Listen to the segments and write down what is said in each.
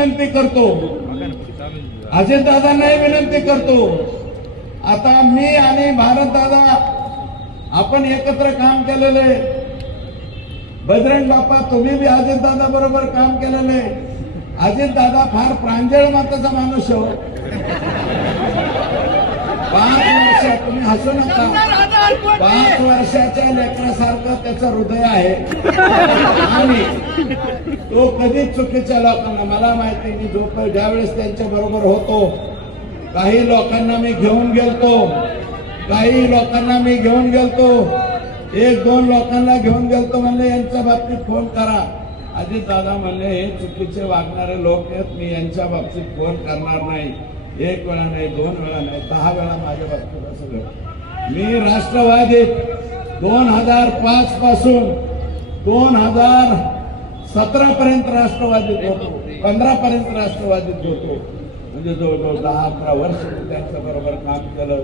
विनंती करतो. अजित दादांनाही विनंती करतो. आता मी आणि भारत दादा आपण एकत्र काम केलेले. बजरंग बाप्पा तुम्ही बी अजित दादा बरोबर काम केलेले. अजित दादा फार प्रांजळ माताचा माणूस हो. पाच वर्ष तुम्ही हसू नका. पाच वर्षाच्या लेकरासारखं त्याचं हृदय आहे. आणि तो कधीच चुकीच्या लोकांना मला माहिती मी जो ज्यावेळेस त्यांच्या बरोबर होतो काही लोकांना मी घेऊन गेलतो काही लोकांना मी घेऊन गेलतो एक दोन लोकांना घेऊन गेलतो म्हणले यांच्या बाबतीत फोन करा. अजित दादा म्हणले हे चुकीचे वागणारे लोक आहेत मी यांच्या बाबतीत फोन करणार नाही. एक वेळा नाही दोन वेळा नाही दहा वेळा माझ्या बाबतीत असं घडलं. मी राष्ट्रवादीत दोन हजार पाच पासून दोन हजार सतरा पर्यंत राष्ट्रवादीत होतो पंधरा पर्यंत राष्ट्रवादीत होतो. म्हणजे जवळजवळ दहा अकरा वर्ष त्यांच्या बरोबर काम केलं.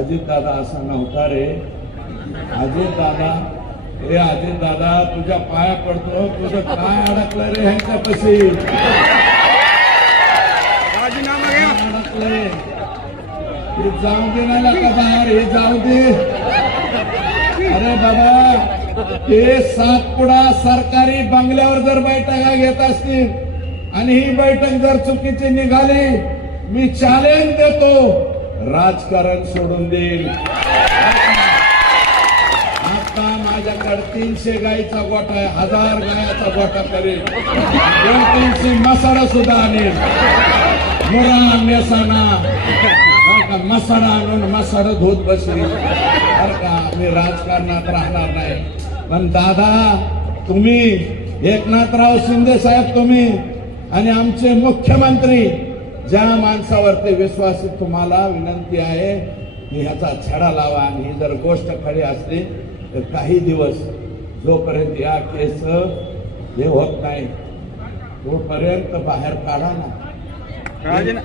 अजित दादा असा नव्हता रे अजित दादा हे अजित दादा तुझ्या पाया पडतो तुझं काय अडकलं रे ह्यांच्यापाशी? अडकलंय? हे जाऊ दे ना बाहेर हे जाऊ दे. अरे बाबा हे सातपुडा सरकारी बंगल्यावर जर बैठका घेत असतील आणि ही बैठक जर चुकीची निघाली मी चॅलेंज देतो. राजकारण सोडून देईल. आता माझ्याकडे तीनशे गाईचा गोठा आहे हजार गायाचा गोठा करेल दोन तीनशे मसाला सुद्धा आणेल मुरा मेसाना मसाला आणून मसाला धुत बसली बरं का? मी राजकारणात राहणार नाही. पण दादा तुम्ही एकनाथराव शिंदे साहेब तुम्ही आणि आमचे मुख्यमंत्री ज्या माणसावरती विश्वास आहे, तुम्हाला विनंती आहे की ह्याचा छडा लावा. आणि ही जर गोष्ट खरी असली तर काही दिवस जोपर्यंत या केस हे होत नाही तोपर्यंत बाहेर काढा ना. राजीना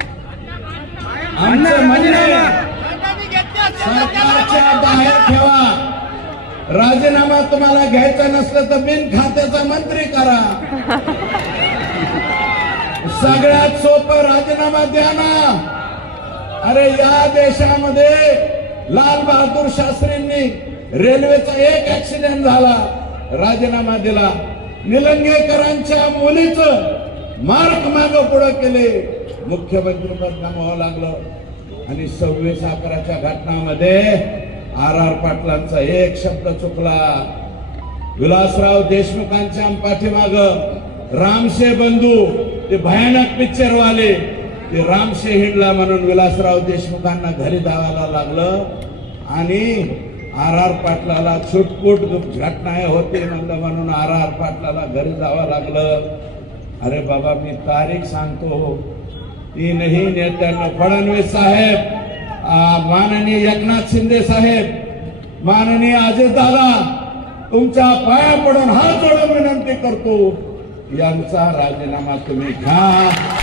आमचं म्हणणं सरकारच्या बाहेर ठेवा. राजीनामा तुम्हाला घ्यायचा नसलं तर बिन खात्याचा मंत्री करा. सगळ्यात सोपं राजीनामा द्या ना. अरे या देशामध्ये लाल बहादूर शास्त्रींनी रेल्वेचा एक ऍक्सिडेंट झाला. राजीनामा दिला. निलंगेकरांच्या मुलीचं मार्क माग पुढे केले. मुख्यमंत्री पद गमावं लागलं. आणि सव्वीस अकराच्या घटनामध्ये आर आर पाटलांचा एक शब्द चुकला. विलासराव देशमुखांच्या पाठीमाग रामशे बंधू ते भयानक पिक्चर वाले ते रामशे हिडला म्हणून विलासराव देशमुखांना घरी धावायला लागलं. आणि आर आर पाटलाला छुटपुट घटना होते म्हणलं म्हणून आर आर पाटलाला घरी जावं लागलं. अरे बाबा मी तारीख सांगतो. तीनही नेत्यांना फडणवीस साहेब माननीय एकनाथ शिंदे साहेब माननीय अजितदादा तुमच्या पाया पडून हात जोडून विनंती करतो यांचा राजीनामा तुम्ही घ्या